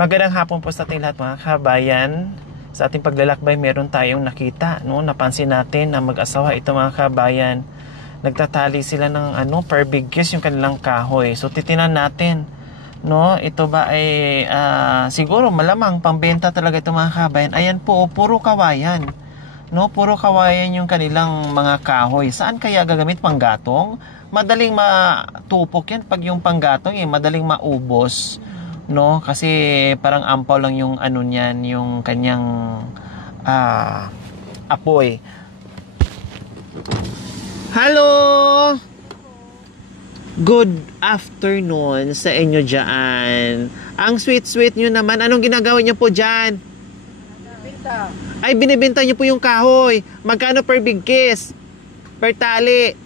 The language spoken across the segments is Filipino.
Magandang hapon po sa ating lahat mga kabayan. Sa ating paglalakbay meron tayong nakita, no? Napansin natin na mag-asawa ito mga kabayan. Nagtatali sila ng per biggest yung kanilang kahoy. So titinan natin, no? Ito ba ay siguro malamang pambenta talaga ito mga kabayan. Ayan po, puro kawayan. No, puro kawayan yung kanilang mga kahoy. Saan kaya gagamit? Panggatong? Madaling matupok yan pag yung panggatong madaling maubos. No, kasi parang ampaw lang yung niyan, yung kanyang apoy. Hello! Good afternoon sa inyo dyan. Ang sweet-sweet nyo naman. Anong ginagawa nyo po dyan? Binta. Ay, binibenta nyo po yung kahoy. Magkano per big kiss? Per tali?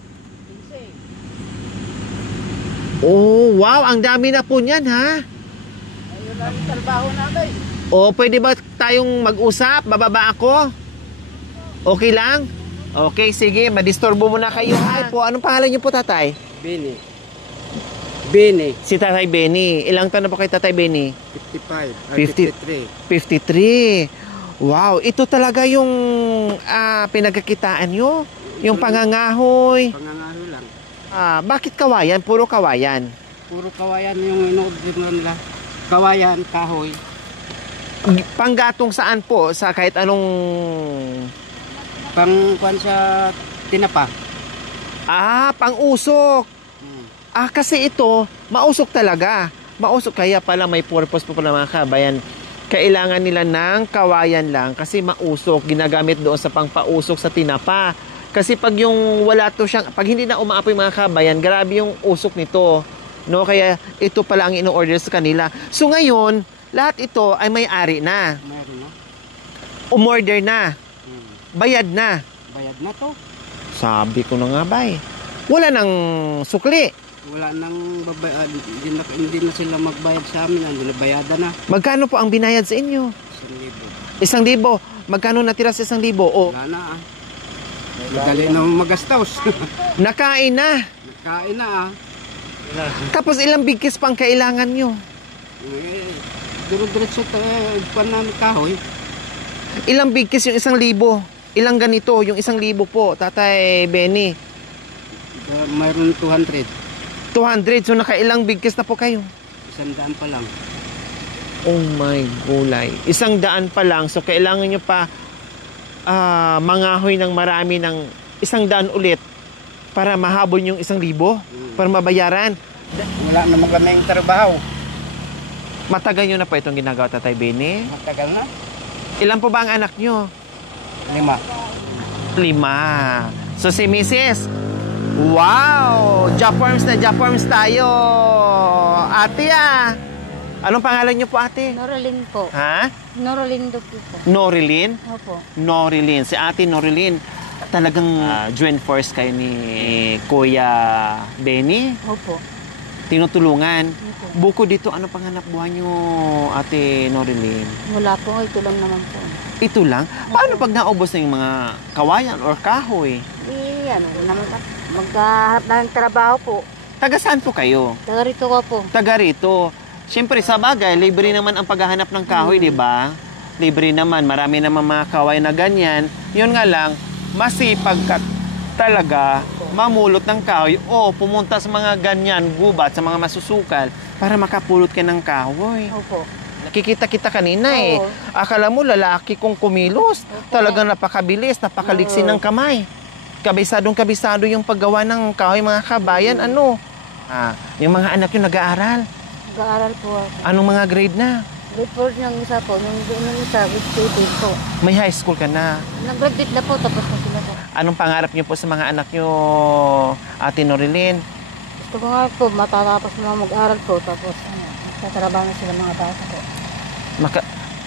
15. Oh, wow. Ang dami na po niyan, ha? Trabaho namin. O, pwede ba tayong mag-usap? Bababa ako? Okay lang? Okay, sige. Madisturbo muna kayo. Hi po. Anong pangalan niyo po, tatay? Benny. Benny. Si tatay Benny. Ilang taon na po kay tatay Benny? 53. 53. Wow. Ito talaga yung pinagkakitaan nyo? Yung pangangahoy? Pangangahoy lang. Bakit kawayan? Puro kawayan? Puro kawayan yung in-order nila. Kawayan, kahoy. Panggatong saan po? Sa kahit anong... Pangkuan sa tinapa. Pang-usok. Kasi ito, mausok talaga. Mausok, kaya pala may purpose po pala mga kabayan. Kailangan nila ng kawayan lang kasi mausok. Ginagamit doon sa pangpausok sa tinapa. Kasi pag yung wala to siyang... Pag hindi na umaapoy mga kabayan, grabe yung usok nito. No, kaya ito pala ang ino-order sa kanila. So ngayon, lahat ito ay may-ari na. Meron na. Umorder na. Bayad na. Bayad na to. Sabi ko na nga ba wala nang sukli. Wala nang babayad. Hindi na sila magbayad sa amin. Hindi na bayadan na. Magkano po ang binayad sa inyo? 1,000. 1,000. Magkano natira sa 1,000? Wala na Madali na magastos. Nakain na. Nakain na Tapos ilang bigkis pang kailangan nyo? Duro-diretso pan namin kahoy. Ilang bigkis yung 1,000? Ilang ganito yung 1,000 po, Tatay Benny? Mayroon 200. 200, so nakailang bigkis na po kayo? 100 pa lang. Oh my gulay. 100 pa lang, so kailangan nyo pa mangahoy ng marami ng 100 ulit para mahabol yung 1,000 para mabayaran. Wala naman kami yung trabaho. Matagal nyo na pa itong ginagawa, Tatay Benny? Matagal na. Ilan po ba ang anak nyo? 5. So si Mrs. Wow! Japworms na Japworms tayo! Ate Anong pangalan nyo po, ate? Norilyn po. Ha? Norilyn Duque po. Norilyn? Opo. Norilyn. Si ate Norilyn, talagang joint force kayo ni Kuya Benny? Opo. Tinutulungan? Opo. Bukod dito, ano panghanap buhay nyo, ate Norilyn? Wala po, ito lang naman po. Ito lang? Paano pag naubos na yung mga kawayan or kahoy? Magkaharap na ng trabaho po. Taga saan po kayo? Taga rito ko po. Taga rito. Siyempre, sa bagay, libre naman ang paghahanap ng kahoy, di ba? Libre naman. Marami naman mga kawayan na ganyan. Yun nga lang, masipag ka talaga mamulot ng kahoy o pumunta sa mga ganyan, gubat, sa mga masusukal para makapulot ka ng kahoy. Opo. Nakikita kita kanina Akala mo lalaki kong kumilos. Talagang napakabilis, napakaliksi ng kamay. Kabisado yung paggawa ng kahoy mga kabayan. Yung mga anak yung nag-aaral. Nag-aaral po ako. Anong mga grade na? Grade 4 yung isa po. Nung isa, grade 8 po. May high school ka na. Nag-graduate na po, tapos na sila po. Anong pangarap niyo po sa mga anak niyo, Ate Norilyn? Gusto ko nga po, matatapos na mag-aaral po, tapos tatrabaho na sila mga bata po.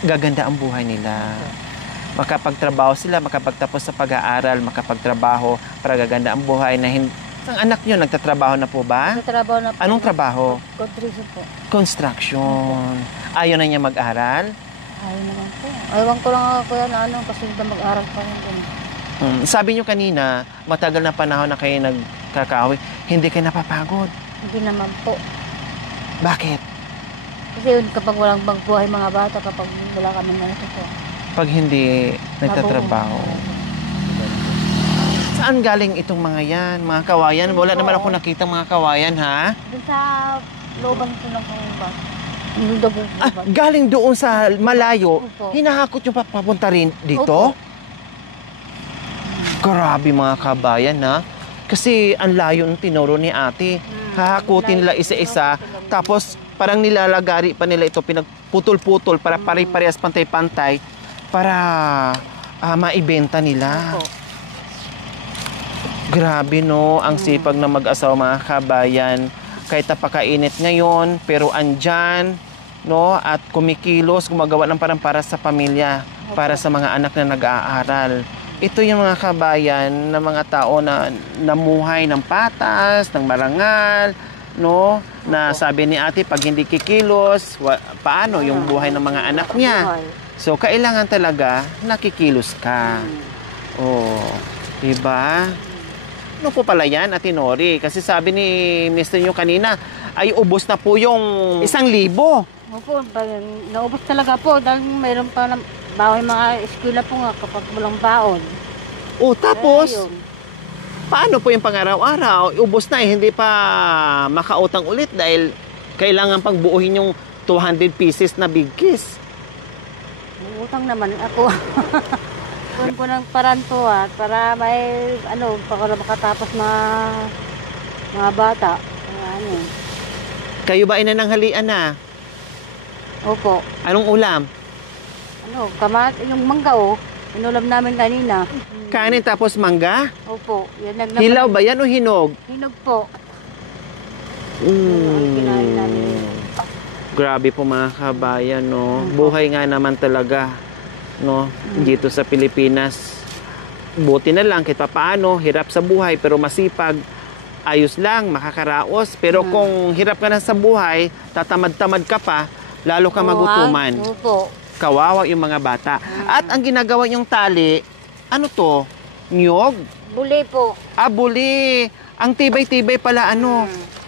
Gaganda ang buhay nila. makapagtrabaho sila, makapagtapos sa pag-aaral, makapagtrabaho para gaganda ang buhay na hindi. Ang anak nyo, nagtatrabaho na po ba? Nagtatrabaho na po. Anong trabaho? Construction po. Construction. Ayaw na niya mag-aral? Ayaw naman po. Ayaw ko lang ako yan, kasi hindi mag-aral pa rin din. Sabi nyo kanina, matagal na panahon na kayo nagkakahoy, hindi kayo napapagod. Hindi naman po. Bakit? Kasi yun, kapag walang magbuhay mga bata, kapag wala kami na ito po. Pag hindi nagtatrabaho. Saan galing itong mga yan, mga kawayan? Wala naman ako nakita mga kawayan, ha? Doon sa looban ko ng pangubas. Galing doon sa malayo, Opo. hinahakot yung papunta rin dito? Opo. Grabe mga kabayan, ha? Kasi ang layo ng tinuro ni ate. Hahakutin nila isa-isa, tapos parang nilalagari pa nila ito, pinagputol-putol para pare-parehas pantay-pantay para maibenta nila. Opo. Grabe no, ang sipag na mag-asawa mga kabayan. Kahit napakainit ngayon, pero andyan, no, at kumikilos, gumagawa ng parang para sa pamilya, para sa mga anak na nag-aaral. Ito yung mga kabayan na mga tao na namuhay ng patas, ng marangal, no, na sabi ni ate, pag hindi kikilos, paano yung buhay ng mga anak niya? So, kailangan talaga nakikilos ka. Oh, diba? Ano po pala yan, Ate Nori? Kasi sabi ni Mr. nyo kanina, ay ubos na po yung 1,000. Opo, naubos talaga po dahil mayroon pa na baon mga eskwela po nga kapag walang baon. O tapos, Ayun. paano po yung pang-araw-araw? Ubos na hindi pa makautang ulit dahil kailangan pang buuhin yung 200 pieces na big kiss. Utang naman ako. Kunin ko ng paraan to para may para makatapos mga bata. Kayo ba ay nananghalian na? Opo. Anong ulam? Yung mangga inulam namin kanina. Kanin tapos mangga? Opo. Yan, Hilaw ba yan o hinog? Hinog po. Kinain namin. Grabe po mga kabayan, no? Buhay nga naman talaga, no? Dito sa Pilipinas. Buti na lang kahit papaano, hirap sa buhay pero masipag, ayos lang, makakaraos. Pero kung hirap ka na sa buhay, tatamad-tamad ka pa, lalo ka magutuman. Opo. Kawawa yung mga bata. At ang ginagawa yung tali, ano to? Niyog? Buli po. Buli. Ang tibay-tibay pala,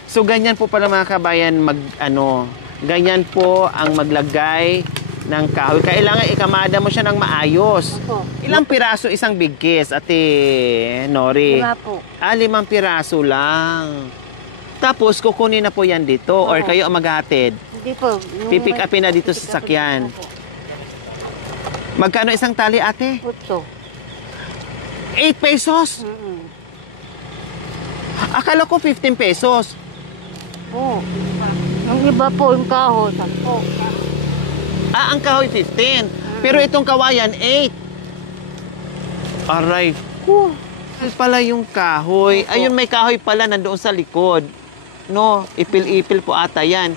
So, ganyan po pala mga kabayan, ganyan po ang maglagay ng kahoy. Kailangan ikamada mo siya ng maayos. Opo. Ilang piraso isang big kiss, Ate Nori? 5 po. 5 piraso lang. Tapos, kukunin na po yan dito or kayo ang maghahatid. Hindi po. Pipick upin na dito sa sakyan. Magkano isang tali, ate? 8. 8 pesos? Akala ko 15 pesos. Oo. Ang iba po, yung kahoy, 10. Ang kahoy 15. Pero itong kawayan, 8. Aray. Pala yung kahoy. Ayun, may kahoy pala nandoon sa likod. No, ipil-ipil po ata yan.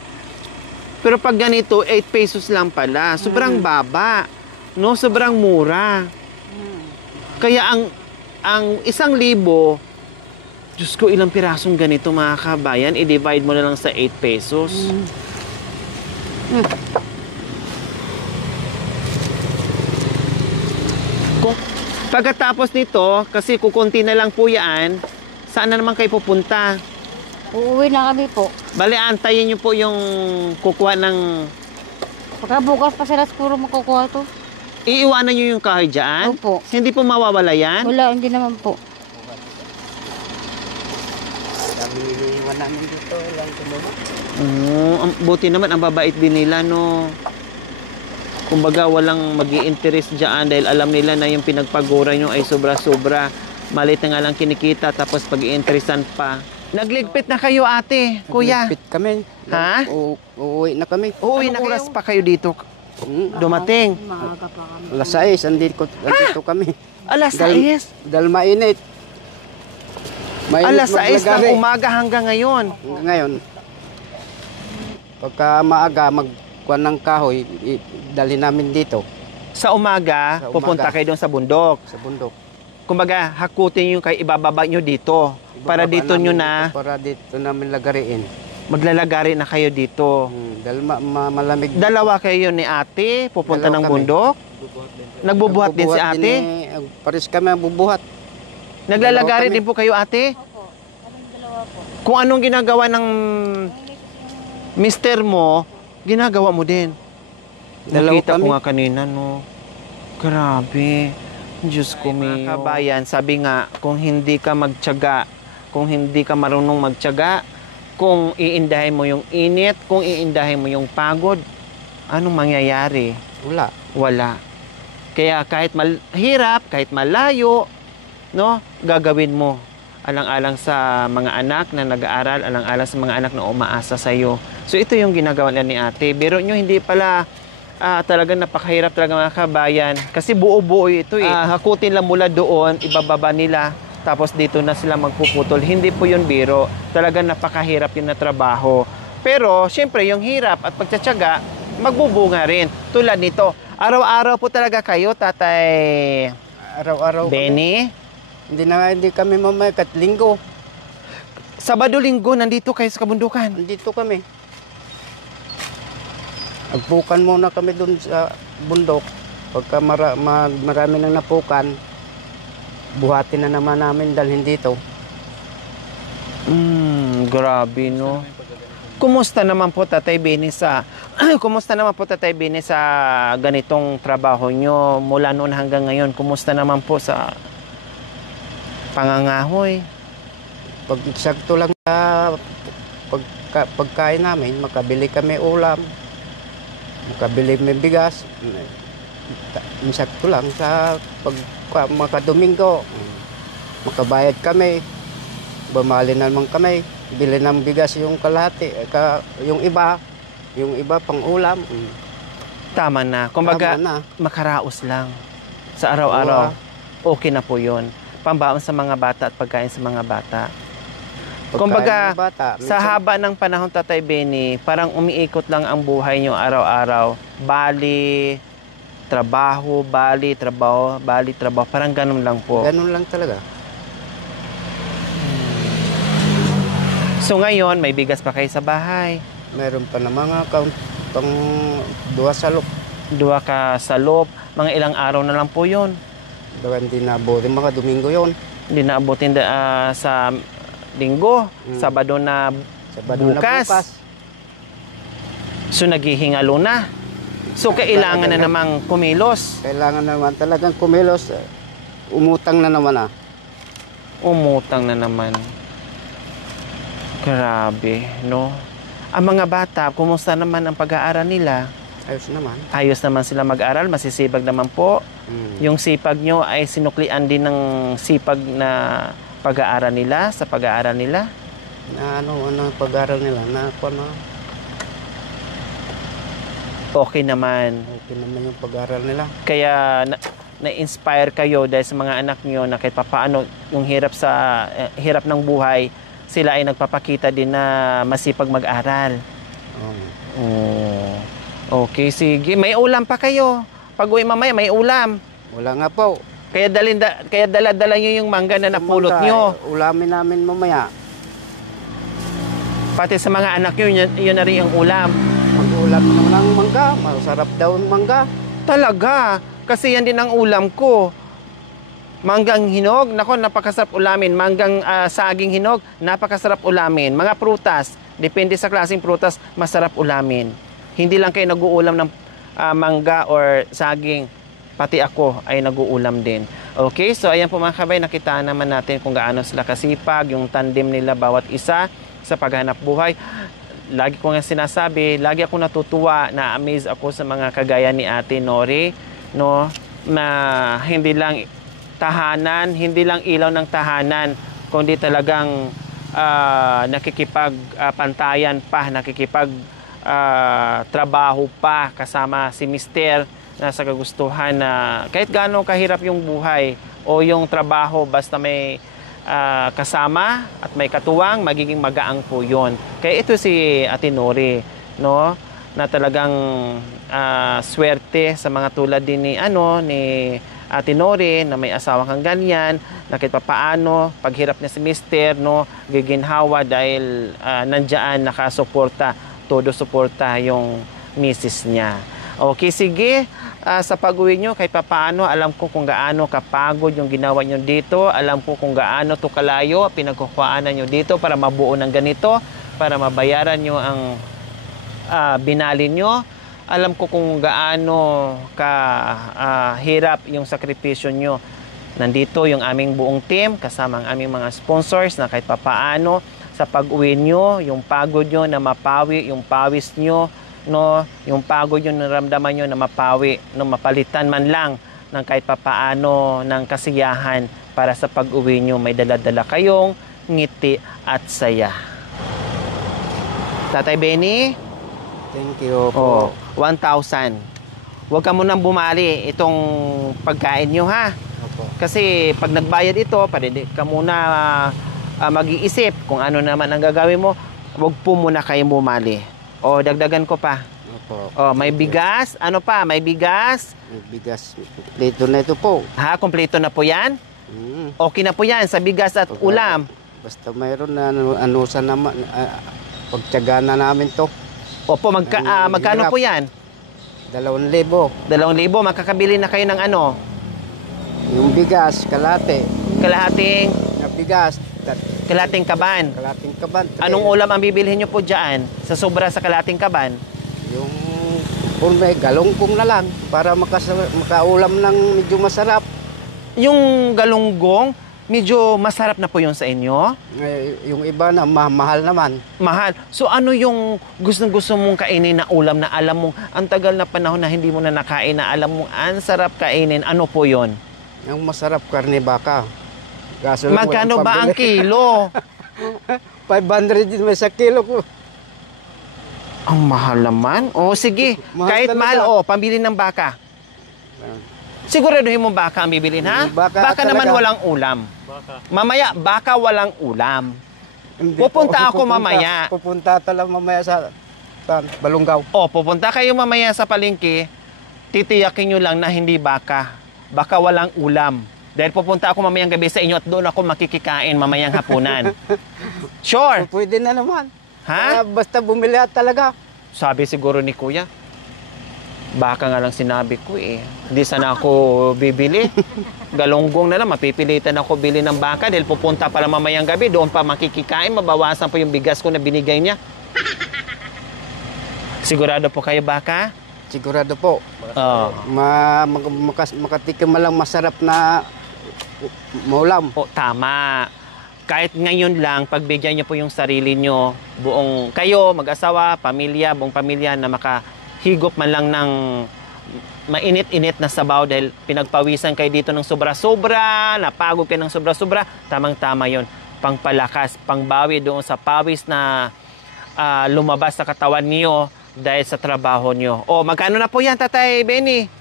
Pero pag ganito, 8 pesos lang pala. Sobrang baba. No, sobrang mura. Kaya ang 1,000, Diyos ko, ilang pirasong ganito mga kabayan, i-divide mo na lang sa 8 pesos. Pagkatapos nito, kasi kukunti na lang po yan, saan na naman kayo pupunta? Uuwi na kami po. Bale, antayin nyo po yung kukuha ng... Pagkabukas pa sila siguro makukuha to. Iiwanan nyo yung kahoy dyan? Opo. Hindi po mawawala yan? Wala, hindi naman po. Kami niliwan namin dito, lang tumama. Buti naman, ang babait din nila, no? Kumbaga, walang mag-i-interest dyan dahil alam nila na yung pinagpaguran nyo ay sobra-sobra. Malit na nga lang kinikita, tapos pag-i-interestan pa. Nagligpit na kayo, ate, kuya. Nagligpit kami. Ha? Uuwi na kami. Uwi na oras pa kayo dito dumating? Maaga pa kami. Alas 6, andito kami. Alas 6? Dahil mainit. Alas 6 ng umaga hanggang ngayon. Ngayon, pagka maaga, magkuhan ng kahoy, dalhin namin dito. Sa umaga, Sa umaga. pupunta kayo doon sa bundok. sa bundok. Kumbaga, hakutin yung kayo, ibababa nyo dito. Para Ibababa dito nyo namin na, dito, para dito namin lagariin. maglalagari na kayo dito. Dahil malamig. Dalawa kayo ni ate, pupunta Dalawa ng kami. bundok. Nagbubuhat din si ate. Paris kami ang bubuhat. Naglalagari Dalawa kami. din po kayo ate. Opo, kaming dalawa po. Kung anong ginagawa ng Ang misis yung mister mo, ginagawa mo din. Dalawa Nakita ko kami. nga kanina, no. Grabe. Diyos ko, mga kabayan, sabi nga, kung hindi ka magtiyaga, kung hindi ka marunong magtiyaga, kung iindahin mo yung init, kung iindahin mo yung pagod, anong mangyayari? Wala. Wala. Kaya kahit mahirap, kahit malayo, no, gagawin mo. Alang-alang sa mga anak na nag-aaral, alang-alang sa mga anak na umaasa sa iyo. So ito yung ginagawa nila ni ate. Biro nyo, hindi pala talagang napakahirap talaga mga kabayan. Kasi buo-buo ito eh. Hakutin lang mula doon, ibababa nila, tapos dito na sila magpuputol. Hindi po yun biro. Talagang napakahirap yun na trabaho. Pero, syempre, yung hirap at pagtsatsaga, magbubunga rin. Tulad nito. Araw-araw po talaga kayo, Tatay Araw-araw kami. Benny. Hindi kami mamayakat. Linggo. Sabado-linggo, nandito kayo sa kabundukan. Andito kami. Agpukan muna kami dun sa bundok. Pagka marami nang napukan, buhatin na naman namin dalhin dito. Grabe, no? Kumusta naman po, Tatay Benny, sa kumusta naman po, Tatay Benny, sa ganitong trabaho nyo mula noon hanggang ngayon? Kumusta naman po sa pangangahoy? Pag eksakto lang sa pagkain namin, makabili kami ulam, makabili may bigas, eksakto lang sa makadomingo, makabayad kami, bumali naman kami, bili ng bigas yung kalahati, yung iba pang ulam. Tama na. Kumbaga, Tama na. makaraos lang sa araw-araw. Okay na po yun. Pambaon sa mga bata at pagkain sa mga bata. Kumbaga, Pagkain ng bata, sa haba ng panahon, Tatay Benny, parang umiikot lang ang buhay nyo araw-araw. Bali, trabaho, bali, trabaho, bali, trabaho. Parang ganun lang po. ganun lang talaga. So ngayon, may bigas pa kayo sa bahay. Meron pa na mga pang duwa salok. Dua ka sa loob. Mga ilang araw na lang po yun. Baka hindi na abutin mga Domingo yon. Hindi na abutin sa linggo. Sabado na Sabado na bukas. So naghihingalo na. So kailangan na namang kumilos. Kailangan naman talagang kumilos. Umutang na naman ah. Umutang na naman. Grabe, no? Ang mga bata, kumusta naman ang pag-aaral nila? Ayos naman. Ayos naman sila mag-aral, masisipag naman po. Yung sipag nyo ay sinuklian din ng sipag na pag-aaral nila, sa pag-aaral nila? Na ano pag-aaral nila na Okay naman. okay naman yung pag-aaral nila. Kaya na-inspire kayo dahil sa mga anak nyo na kahit papaano yung hirap ng buhay, sila ay nagpapakita din na masipag mag-aral. Oh. Okay, sige. May ulam pa kayo. Pag uwi mamaya, may ulam. Wala nga po. Kaya dala-dala nyo yung mangga na napulot Mangga, nyo. Ulamin namin mamaya. Pati sa mga anak nyo, yun na rin ang ulam. Mag-ulam naman ng mangga. Masarap daw ang mangga. Talaga. Kasi yan din ang ulam ko. Manggang hinog, nako, napakasarap ulamin. Manggang saging hinog, napakasarap ulamin. Mga prutas, depende sa klaseng prutas, masarap ulamin. Hindi lang kayo nag-uulam ng mangga or saging, pati ako ay nag-uulam din. Okay, so ayan po mga kabay, nakita naman natin kung gaano sila kasipag, yung tandem nila bawat isa sa paghanap buhay. Lagi ko nga sinasabi, lagi ako natutuwa, na-amaze ako sa mga kagaya ni Ate Nori, no, na hindi lang tahanan, hindi lang ilaw ng tahanan, kundi talagang nakikipagpantayan pa, trabaho pa kasama si Mister na sa kagustuhan na kahit gaano kahirap yung buhay o yung trabaho, basta may kasama at may katuwang, magiging magaang po yun. Kaya ito si Ate Nori, no? na talagang swerte sa mga tulad din ni Ate Nori na may asawa kang ganyan, na kahit papaano paghirap niya si Mister, no, giginhawa dahil nandiyan nakasuporta, todo suporta yung misis niya. Okay, sige. Sa pag-uwi nyo, kahit papaano, alam ko kung gaano kapagod yung ginawa nyo dito. Alam ko kung gaano to kalayo pinagkukuhaanan nyo dito para mabuo ng ganito, para mabayaran nyo ang binali nyo. Alam ko kung gaano hirap yung sakripisyo nyo. Nandito yung aming buong team, kasama ang aming mga sponsors na kahit papaano sa pag-uwi nyo, yung pagod nyo na mapawi, yung pawis nyo, no, yung pagod yung naramdaman nyo na mapawi, no, mapalitan man lang ng kahit papaano ng kasiyahan para sa pag-uwi nyo may dala-dala kayong ngiti at saya. Tatay Benny? Thank you po. 1,000. Huwag ka munang bumali itong pagkain nyo, ha? Opo. Kasi pag nagbayad ito, pwede ka muna mag-iisip kung ano naman ang gagawin mo. Huwag po muna kayong bumali. O, dagdagan ko pa. Opo. O, may bigas. Ano pa? May bigas. May bigas. Dito na ito po. Ha? Kompleto na po yan? Okay na po yan sa bigas at ulam. Basta mayroon na sa naman, pagtyaga na namin to. Opo, magkano po yan? 2,000. 2,000. Makakabili na kayo ng ano? Yung bigas, kalate. Kalahating Na bigas, kalahating kaban. kalating kaban. Anong ulam ang bibilhin nyo po dyan? Sa sobra sa kalahating kaban? Yung kung may galongkong na lang para makaulam ng medyo masarap. Yung galunggong, medyo masarap na po yun sa inyo? Yung iba na mahal naman. Mahal. So ano yung gustong-gusto mong kainin na ulam na alam mong ang tagal na panahon na hindi mo na nakain na alam mong ang sarap kainin? Ano po yon? Yung masarap karne baka. Kaso lang Magkano walang ba ang pambili. kilo? 500 din may sa kilo ko. Ang mahal naman. O sige, Mahal kahit talaga. mahal, pambili ng baka. Siguraduhin mo baka ang bibilin, ha? Baka naman talaga. walang ulam. Mamaya, baka walang ulam. Hindi Pupunta po, ako mamaya. Pupunta talaga mamaya sa Balungaw. Pupunta kayo mamaya sa palengke, titiyakin nyo lang na hindi baka. Baka walang ulam. Dahil pupunta ako mamayang gabi sa inyo at doon ako makikikain mamayang hapunan. Sure. Pwede na naman. Ha? Basta bumili at talaga. Sabi siguro ni Kuya, baka nga lang sinabi ko eh. Hindi sana ako bibili. Galunggong na lang, mapipilitan ako bili ng baka dahil pupunta pala mamayang gabi, doon pa makikikain, mabawasan pa yung bigas ko na binigay niya. Sigurado po kayo baka? Sigurado po. Oo. Makatikim lang masarap na maulam. Tama. Kahit ngayon lang, pagbigyan niyo po yung sarili niyo, buong kayo, mag-asawa, pamilya, buong pamilya na makahigop man lang ng mainit-init na sabaw dahil pinagpawisan kayo dito ng sobra-sobra, napagod kayo ng sobra-sobra, tamang-tama yon. Pangpalakas, pangbawi doon sa pawis na lumabas sa katawan niyo dahil sa trabaho niyo. Magkano na po yan, Tatay Benny?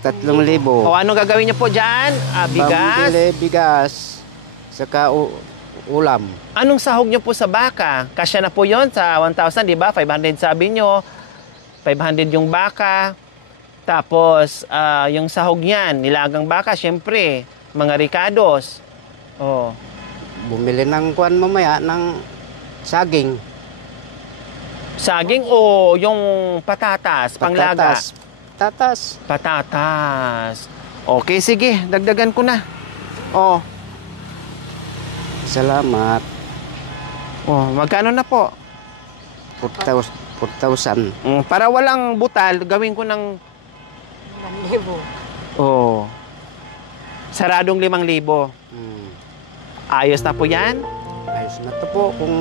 3,000. Anong gagawin niyo po dyan? Bigas? Pambili bigas. Saka ulam. Anong sahog niyo po sa baka? Kasya na po yon sa 1,000, di ba? 500 sabi niyo. 500 yung baka. Tapos, yung sahog niyan, nilagang baka, syempre, mga ricados. Bumili ng kuan mamaya ng saging. Saging o yung patatas, panglaga? Patatas. Okay, sige, dagdagan ko na. Salamat. Magkano na po? 4,000. Para walang butal, gawin ko ng 5,000. Saradong 5,000. Ayos na po yan? Ayos na to po kung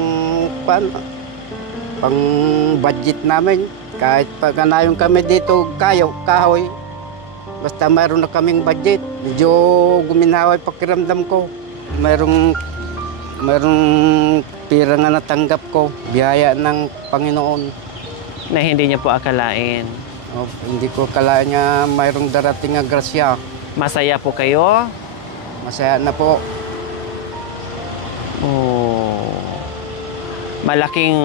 paano. Pang budget namin. Kahit pagkanayon kami dito, kahoy. Basta mayroon na kaming budget. Medyo guminaway pakiramdam ko. Mayroong pira nga natanggap ko. Biyaya ng Panginoon. Na hindi niya po akalain. Hindi ko akalain nga mayroong darating nga grasya. Masaya po kayo? Masaya na po. Malaking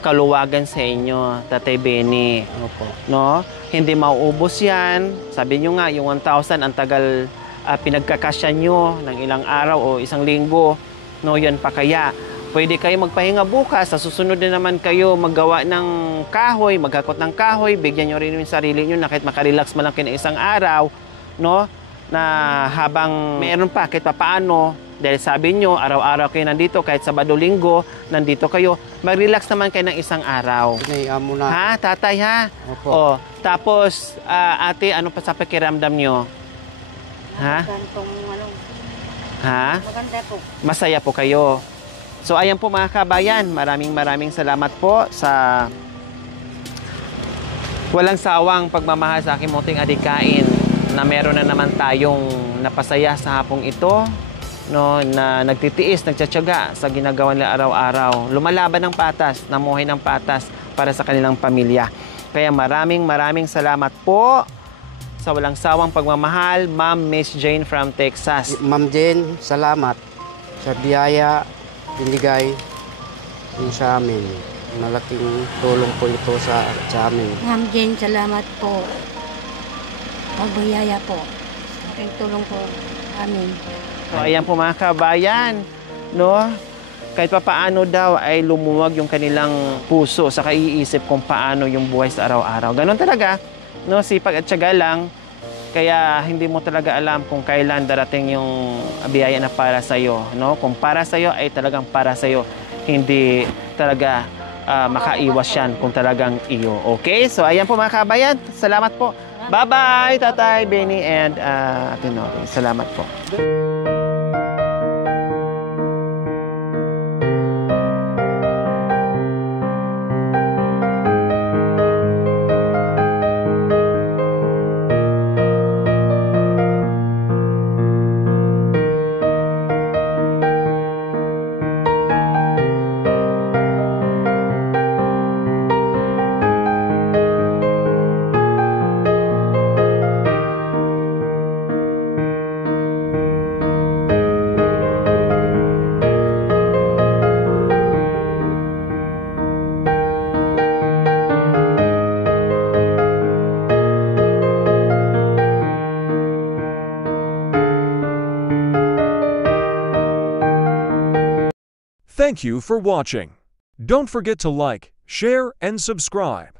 kaluwagan sa inyo, Tatay Benny. Opo. No? Hindi mauubos yan. Sabi nyo nga, yung 1,000 ang tagal pinagkakasya nyo ng ilang araw o isang linggo. No, yan pa kaya. Pwede kayo magpahinga bukas. Sa susunod na naman kayo maggawa ng kahoy, maghakot ng kahoy. Bigyan nyo rin yung sarili nyo na kahit makarelax man lang kayo ng isang araw. No? Na habang meron pa kahit papaano, dahil sabi nyo, araw-araw kayo nandito, kahit Sabado, Linggo, nandito kayo, mag-relax naman kayo ng isang araw. Pinayaan mo na. Ha, tatay ha? Opo. O, tapos, ate, ano pa sa pakiramdam nyo? Ha? Gantong ano, Ha? maganda po. Masaya po kayo. So, ayan po mga kabayan, maraming salamat po sa walang sawang pagmamahal sa aking munting adikain na meron na naman tayong napasaya sa hapong ito, no, na nagtitiis, nagtsatsaga sa ginagawa nila araw-araw. Lumalaban ng patas, namuhay ng patas para sa kanilang pamilya. Kaya maraming salamat po sa walang sawang pagmamahal, Ma'am Miss Jane from Texas. Ma'am Jen, salamat sa biyaya binigay yung sa amin. Malaking tulong po ito sa amin. Ma'am Jane, salamat po. Pagbiyaya po. Aking tulong po amin. So, ayan po mga kabayan, no? Kahit pa paano daw ay lumuwag yung kanilang puso sa kaiisip kung paano yung buhay sa araw-araw. Ganon talaga, no? Sipag at tiyaga lang. Kaya hindi mo talaga alam kung kailan darating yung biyaya na para sa iyo, no? Kung para sa iyo ay talagang para sa iyo. Hindi talaga makaiwas yan kung talagang iyo. Okay? So ayan po mga kabayan. Salamat po. Bye-bye, Tatay Benny and Ate Nori. Salamat po. Thank you for watching. Don't forget to like, share, and subscribe.